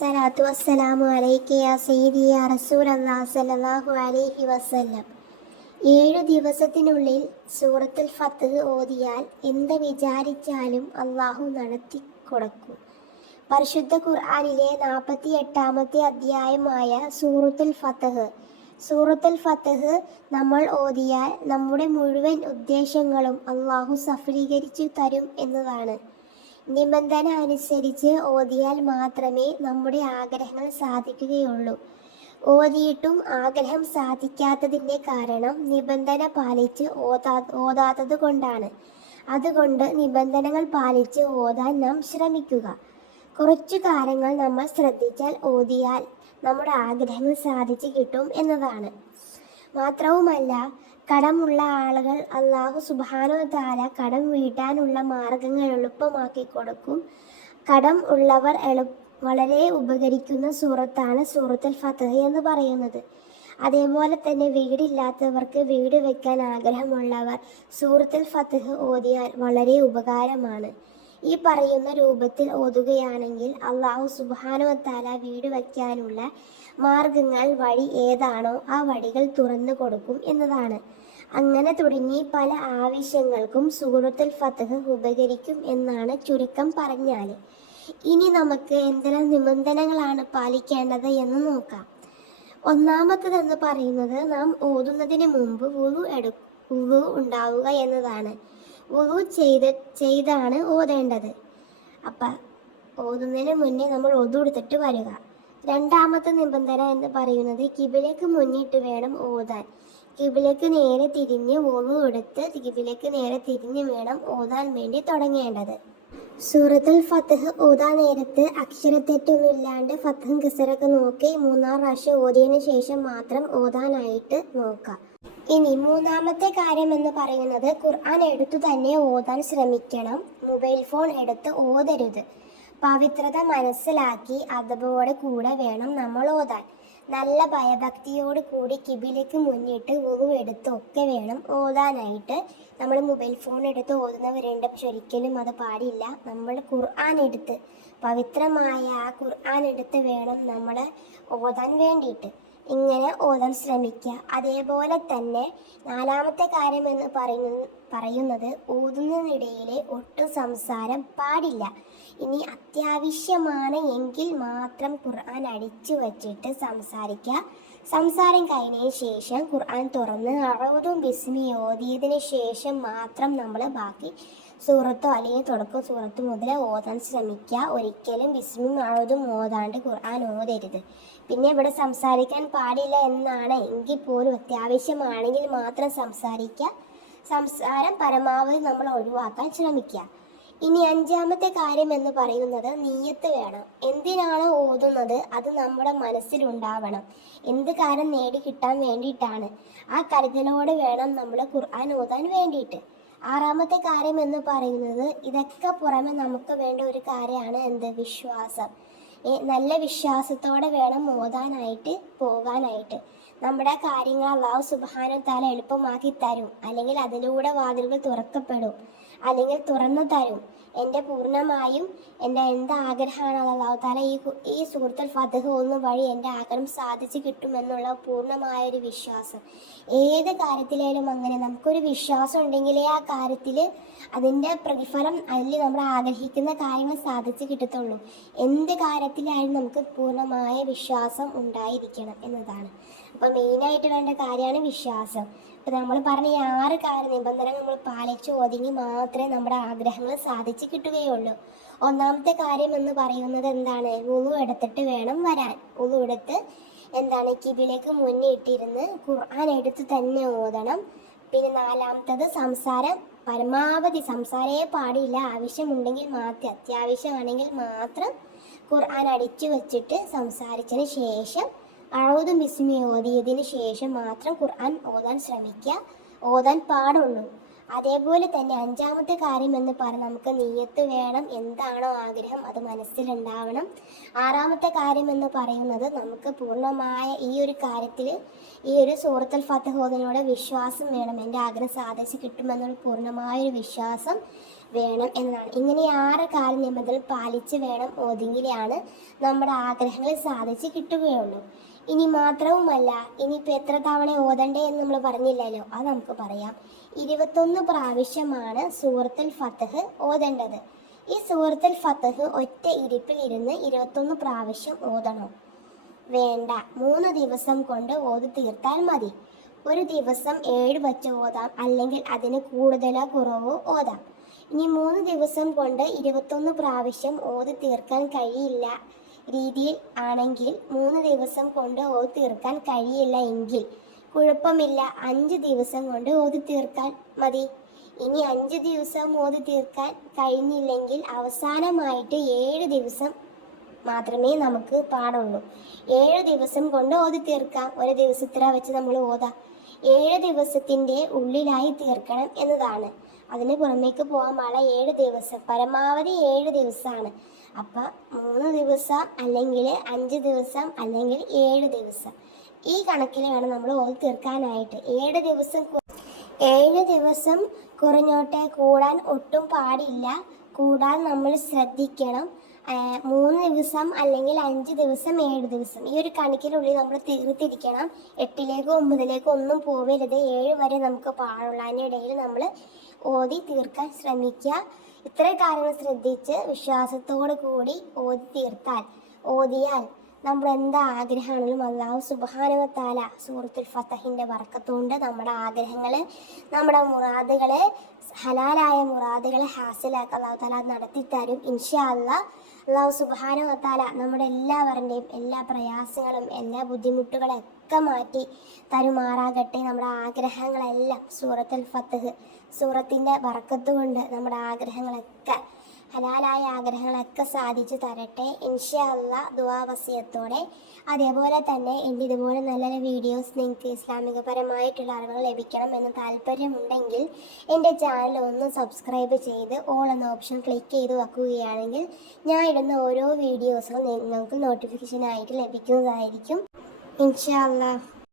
അസ്സലാത്തു വസ്സലാമു അലൈക യാ സയ്യിദി യാ റസൂലല്ലാഹി സ്വല്ലല്ലാഹു അലൈഹി വസല്ലം. 7 ദിവസത്തിനുള്ളിൽ സൂറത്തുൽ ഫത്ഹ് ഓതിയാൽ എന്ത് വിചാരിച്ചാലും അള്ളാഹു നടത്തി കൊടുക്കും. പരിശുദ്ധ ഖുർആനിലെ 48-ാമത്തെ അധ്യായമായ സൂറത്തുൽ ഫത്ഹ്. സൂറത്തുൽ ഫത്ഹ് നമ്മൾ ഓതിയാൽ നമ്മുടെ മുഴുവൻ ഉദ്ദേശങ്ങളും അള്ളാഹു സഫലീകരിച്ചു തരും എന്നതാണ്. നിബന്ധന അനുസരിച്ച് ഓതിയാൽ മാത്രമേ നമ്മുടെ ആഗ്രഹങ്ങൾ സാധിക്കുകയുള്ളൂ. ഓതിയിട്ടും ആഗ്രഹം സാധിക്കാത്തതിൻ്റെ കാരണം നിബന്ധന പാലിച്ച് ഓതാത്തത് കൊണ്ടാണ്. അതുകൊണ്ട് നിബന്ധനകൾ പാലിച്ച് ഓതാൻ നാം ശ്രമിക്കുക. കുറച്ചു കാര്യങ്ങൾ നമ്മൾ ശ്രദ്ധിച്ചാൽ ഓതിയാൽ നമ്മുടെ ആഗ്രഹങ്ങൾ സാധിച്ചു കിട്ടും എന്നതാണ്. മാത്രവുമല്ല, കടമുള്ള ആളുകൾ അല്ലാഹു സുബ്ഹാനഹു വ തആല കടം വീട്ടാനുള്ള മാർഗങ്ങൾ എളുപ്പമാക്കി കൊടുക്കും. കടം ഉള്ളവർ വളരെ ഉപകരിക്കുന്ന സൂറത്താണ് സൂറത്തുൽ ഫത്ഹ് എന്ന് പറയുന്നത്. അതേപോലെ തന്നെ വീടില്ലാത്തവർക്ക് വീട് വെക്കാൻ ആഗ്രഹമുള്ളവർ സൂറത്തുൽ ഫത്ഹ് ഓതിയാൽ വളരെ ഉപകാരമാണ്. ഈ പറയുന്ന രൂപത്തിൽ ഓതുകയാണെങ്കിൽ അല്ലാഹു സുബ്ഹാനഹു വ തആല വീട് വയ്ക്കാനുള്ള മാർഗങ്ങൾ വഴി ഏതാണോ ആ വഴികൾ തുറന്നു കൊടുക്കും എന്നതാണ്. അങ്ങനെ തുടങ്ങി പല ആവശ്യങ്ങൾക്കും സൂറത്തുൽ ഫത്ഹ് ഉപകരിക്കും എന്നാണ് ചുരുക്കം പറഞ്ഞാൽ. ഇനി നമുക്ക് എന്തെല്ലാം നിബന്ധനകളാണ് പാലിക്കേണ്ടത് എന്ന് നോക്കാം. ഒന്നാമത്തേതെന്ന് പറയുന്നത് നാം ഓതുന്നതിന് മുമ്പ് വുളു ഉണ്ടാവുക എന്നതാണ്. വുളു ചെയ്താണ് ഓതേണ്ടത്. അപ്പം ഓതുന്നതിന് മുന്നേ നമ്മൾ ഒതു എടുത്തിട്ട് വരിക. രണ്ടാമത്തെ നിബന്ധന എന്ന് പറയുന്നത് കിബിലക്ക് മുന്നിട്ട് വേണം ഓതാൻ. കിബിലക്ക് നേരെ തിരിഞ്ഞ് വുളു എടുത്ത് കിബിലക്ക് നേരെ തിരിഞ്ഞ് വേണം ഓതാൻ വേണ്ടി തുടങ്ങേണ്ടത്. സൂറത്തുൽ ഫത്ഹ് ഓതാൻ നേരത്ത് അക്ഷരത്തെറ്റൊന്നുമില്ലാണ്ട് ഫത്ഹും കിസറൊക്കെ നോക്കി 3 പ്രാവശ്യം ഓതിയതിനു ശേഷം മാത്രം ഓതാനായിട്ട് നോക്കാം. ഇനി മൂന്നാമത്തെ കാര്യം എന്ന് പറയുന്നത് ഖുർആൻ എടുത്തു തന്നെ ഓതാൻ ശ്രമിക്കണം. മൊബൈൽ ഫോൺ എടുത്ത് ഓതരുത്. പവിത്രത മനസ്സിലാക്കി അദബോടെ കൂടെ വേണം നമ്മൾ ഓതാൻ. നല്ല ഭയഭക്തിയോട് കൂടി കിബിലക്ക് മുന്നിട്ട് വുളു എടുത്ത് ഒക്കെ വേണം ഓതാനായിട്ട്. നമ്മൾ മൊബൈൽ ഫോൺ എടുത്ത് ഓതുന്നവരുണ്ട്, പക്ഷെ ഒരിക്കലും അത് പാടില്ല. നമ്മൾ ഖുർആൻ എടുത്ത് പവിത്രമായ ആ ഖുർആൻ എടുത്ത് വേണം നമ്മൾ ഓതാൻ വേണ്ടിയിട്ട്. ഇങ്ങനെ ഓതാൻ ശ്രമിക്കുക. അതേപോലെ തന്നെ നാലാമത്തെ കാര്യം എന്ന് പറയുന്നത് ഓതുന്നതിനിടയിൽ ഒട്ടും സംസാരം പാടില്ല. ഇനി അത്യാവശ്യമാണ് എങ്കിൽ മാത്രം ഖുർആൻ അടിച്ചു വച്ചിട്ട് സംസാരിക്കുക. സംസാരം കഴിഞ്ഞതിന് ശേഷം ഖുർആൻ തുറന്ന് അഊദു ബിസ്മി ഓതിയതിന് ശേഷം മാത്രം നമ്മൾ ബാക്കി സൂറത്തോ അല്ലെങ്കിൽ തുടക്കം സൂറത്ത് മുതൽ ഓതാൻ ശ്രമിക്കുക. ഒരിക്കലും ബിസ്മിയും അഊദും ഓതാണ്ട് ഖുർആൻ ഓതരുത്. പിന്നെ ഇവിടെ സംസാരിക്കാൻ പാടില്ല എന്നാണ് എങ്കിൽ പോലും അത്യാവശ്യമാണെങ്കിൽ മാത്രം സംസാരിക്കുക. സംസാരം പരമാവധി നമ്മൾ ഒഴിവാക്കാൻ ശ്രമിക്കുക. ഇനി അഞ്ചാമത്തെ കാര്യം എന്ന് പറയുന്നത് നിയ്യത്ത് വേണം. എന്തിനാണോ ഓതുന്നത് അത് നമ്മുടെ മനസ്സിലുണ്ടാവണം. എന്ത് കാര്യം നേടിക്കിട്ടാൻ വേണ്ടിയിട്ടാണ് ആ കരുതലോടെ വേണം നമ്മൾ ഖുർആൻ ഓതാൻ വേണ്ടിയിട്ട്. ആറാമത്തെ കാര്യം എന്ന് പറയുന്നത് ഇതൊക്കെ പുറമെ നമുക്ക് വേണ്ട ഒരു കാര്യമാണ് എന്ത്? വിശ്വാസം. നല്ല വിശ്വാസത്തോടെ വേണം ഓതാനായിട്ട് പോകാനായിട്ട്. നമ്മുടെ കാര്യങ്ങൾ അല്ലാഹു സുബ്ഹാനഹു വ തആല എളുപ്പമാക്കി തരും, അല്ലെങ്കിൽ അതിലൂടെ വാതിലുകൾ തുറക്കപ്പെടും, അല്ലെങ്കിൽ തുറന്നു തരും. എൻ്റെ പൂർണ്ണമായും എൻ്റെ എന്ത് ആഗ്രഹമാണ് അല്ലാഹു തആല ഈ സൂറത്തുൽ ഫത്ഹ് ഓതുന്ന വഴി എൻ്റെ ആഗ്രഹം സാധിച്ചു കിട്ടുമെന്നുള്ള പൂർണ്ണമായൊരു വിശ്വാസം. ഏത് കാര്യത്തിലായാലും അങ്ങനെ നമുക്കൊരു വിശ്വാസം ഉണ്ടെങ്കിലേ ആ കാര്യത്തിൽ അതിൻ്റെ പ്രതിഫലം അതിൽ നമ്മൾ ആഗ്രഹിക്കുന്ന കാര്യങ്ങൾ സാധിച്ചു കിട്ടത്തുള്ളൂ. എന്ത് കാര്യത്തിലായാലും നമുക്ക് പൂർണ്ണമായ വിശ്വാസം ഉണ്ടായിരിക്കണം എന്നതാണ്. അപ്പം മെയിനായിട്ട് വേണ്ട കാര്യമാണ് വിശ്വാസം. ഇപ്പം നമ്മൾ പറഞ്ഞ ഈ 6 നിബന്ധനകൾ നമ്മൾ പാലിച്ച് ഒതുങ്ങി മാത്രമേ നമ്മുടെ ആഗ്രഹങ്ങൾ സാധിച്ചു കിട്ടുകയുള്ളൂ. ഒന്നാമത്തെ കാര്യം എന്ന് പറയുന്നത് എന്താണ്? വുളു എടുത്തിട്ട് വേണം വരാൻ. വുളു എടുത്ത് കിബിലേക്ക് മുന്നിട്ടിരുന്ന് ഖുർആൻ എടുത്ത് തന്നെ ഓതണം. പിന്നെ നാലാമത്തത് സംസാരം പരമാവധി സംസാരേ പാടില്ല. ആവശ്യമുണ്ടെങ്കിൽ മാത്രം, അത്യാവശ്യമാണെങ്കിൽ മാത്രം ഖുർആൻ അടിച്ചു വച്ചിട്ട് സംസാരിച്ചതിന് ശേഷം അഊദു ബിസ്മി ഓതിയതിന് ശേഷം മാത്രം ഖുർആൻ ഓതാൻ ശ്രമിക്കുക. ഓതാൻ പാടുള്ളൂ. അതേപോലെ തന്നെ അഞ്ചാമത്തെ കാര്യം എന്ന് പറഞ്ഞാൽ നമുക്ക് നിയ്യത്ത് വേണം. എന്താണോ ആഗ്രഹം അത് മനസ്സിലുണ്ടാവണം. ആറാമത്തെ കാര്യം എന്ന് പറയുന്നത് നമുക്ക് പൂർണ്ണമായ ഈ ഒരു കാര്യത്തിൽ ഈ ഒരു സൂറത്തുൽ ഫത്ഹ് ഓതുന്നതിലൂടെ വിശ്വാസം വേണം. എൻ്റെ ആഗ്രഹം സാധിച്ച് കിട്ടുമെന്നുള്ള പൂർണ്ണമായൊരു വിശ്വാസം വേണം എന്നതാണ്. ഇങ്ങനെ 6 കാലനിയമങ്ങൾ പാലിച്ച് വേണം ഓതെങ്കിലാണ് നമ്മുടെ ആഗ്രഹങ്ങൾ സാധിച്ച് കിട്ടുകയുള്ളൂ. ഇനി മാത്രവുമല്ല, ഇനിയിപ്പോൾ എത്ര തവണ ഓതണ്ടേ എന്ന് നമ്മൾ പറഞ്ഞില്ലല്ലോ, അത് നമുക്ക് പറയാം. 21 പ്രാവശ്യമാണ് സൂറത്തുൽ ഫത്ഹ് ഓതേണ്ടത്. ഈ സൂറത്തുൽ ഫത്ഹ് ഒറ്റ ഇരിപ്പിൽ ഇരുന്ന് 21 പ്രാവശ്യം ഓതണോ? വേണ്ട, 3 ദിവസം കൊണ്ട് ഓതി തീർത്താൽ മതി. ഒരു ദിവസം 7 വച്ച് ഓതാം, അല്ലെങ്കിൽ അതിന് കൂടുതലോ കുറവോ ഓതാം. ഇനി 3 ദിവസം കൊണ്ട് 21 പ്രാവശ്യം ഓതി തീർക്കാൻ കഴിയില്ല രീതിയിൽ ആണെങ്കിൽ, 3 ദിവസം കൊണ്ട് ഓതി തീർക്കാൻ കഴിയില്ല എങ്കിൽ കുഴപ്പമില്ല, 5 ദിവസം കൊണ്ട് ഓതി തീർക്കാൻ മതി. ഇനി 5 ദിവസം ഓതി തീർക്കാൻ കഴിഞ്ഞില്ലെങ്കിൽ അവസാനമായിട്ട് 7 ദിവസം മാത്രമേ നമുക്ക് പാടുള്ളൂ. 7 ദിവസം കൊണ്ട് ഓതി തീർക്കാം. ഒരു ദിവസത്തില വെച്ച് നമ്മൾ ഓതാം. 7 ദിവസത്തിൻ്റെ ഉള്ളിലായി തീർക്കണം എന്നതാണ്. അതിന് പുറമേക്ക് പോകാൻ പാടില്ല. 7 ദിവസം, പരമാവധി 7 ദിവസമാണ്. അപ്പം 3 ദിവസം അല്ലെങ്കിൽ 5 ദിവസം അല്ലെങ്കിൽ 7 ദിവസം, ഈ കണക്കിൽ വേണം നമ്മൾ ഓതി തീർക്കാനായിട്ട്. 7 ദിവസം കുറഞ്ഞോട്ടെ, കൂടാൻ ഒട്ടും പാടില്ല. കൂടാൻ നമ്മൾ ശ്രദ്ധിക്കണം. 3 ദിവസം അല്ലെങ്കിൽ 5 ദിവസം 7 ദിവസം, ഈ ഒരു കണക്കിനുള്ളിൽ നമ്മൾ തീർത്തിരിക്കണം. 8ലേക്കോ 9ലേക്കോ ഒന്നും പോവരുത്. 7 വരെ നമുക്ക് പാടുള്ളൂ. അതിനിടയിൽ നമ്മൾ ഓതി തീർക്കാൻ ശ്രമിക്കുക. ഇത്രയും കാര്യങ്ങൾ ശ്രദ്ധിച്ച് വിശ്വാസത്തോടു കൂടി ഓതിയാൽ നമ്മൾ എന്താ ആഗ്രഹമാണെങ്കിലും അല്ലാഹു സുബ്ഹാനഹു വ തആല സൂറത്തുൽ ഫത്ഹിൻ്റെ ബർക്കത്തുകൊണ്ട് നമ്മുടെ ആഗ്രഹങ്ങൾ, നമ്മുടെ മുറാദുകളെ, ഹലാലായ മുറാദുകളെ ഹാസിലാക്കാൻ അല്ലാഹു തആല നടത്തി തരും ഇൻഷാ അല്ലാഹ്. അല്ലാഹു സുബ്ഹാനഹു വ തആല നമ്മുടെ എല്ലാവരുടെയും എല്ലാ പ്രയാസങ്ങളും എല്ലാ ബുദ്ധിമുട്ടുകളൊക്കെ മാറ്റി തരുമാറാകട്ടെ. നമ്മുടെ ആഗ്രഹങ്ങളെല്ലാം സൂറത്തുൽ ഫത്ഹ് സൂറത്തിൻ്റെ ബർക്കത്ത് കൊണ്ട് നമ്മുടെ ആഗ്രഹങ്ങളൊക്കെ, ഹലാലായ ആഗ്രഹങ്ങളൊക്കെ സാധിച്ചു തരട്ടെ ഇൻഷാ അല്ലാഹ്. ദുആ വസിയത്തോടെ. അതേപോലെ തന്നെ എൻ്റെ ഇതുപോലെ നല്ല നല്ല വീഡിയോസ് നിങ്ങൾക്ക് ഇസ്ലാമികപരമായിട്ടുള്ള അറിവുകൾ ലഭിക്കണം എന്ന് താല്പര്യമുണ്ടെങ്കിൽ എൻ്റെ ചാനൽ ഒന്ന് സബ്സ്ക്രൈബ് ചെയ്ത് ഓൾ എന്ന ഓപ്ഷൻ ക്ലിക്ക് ചെയ്ത് വെക്കുകയാണെങ്കിൽ ഞാൻ ഇടുന്ന ഓരോ വീഡിയോസും നിങ്ങൾക്ക് നോട്ടിഫിക്കേഷനായിട്ട് ലഭിക്കുന്നതായിരിക്കും ഇൻഷാ അല്ലാഹ്.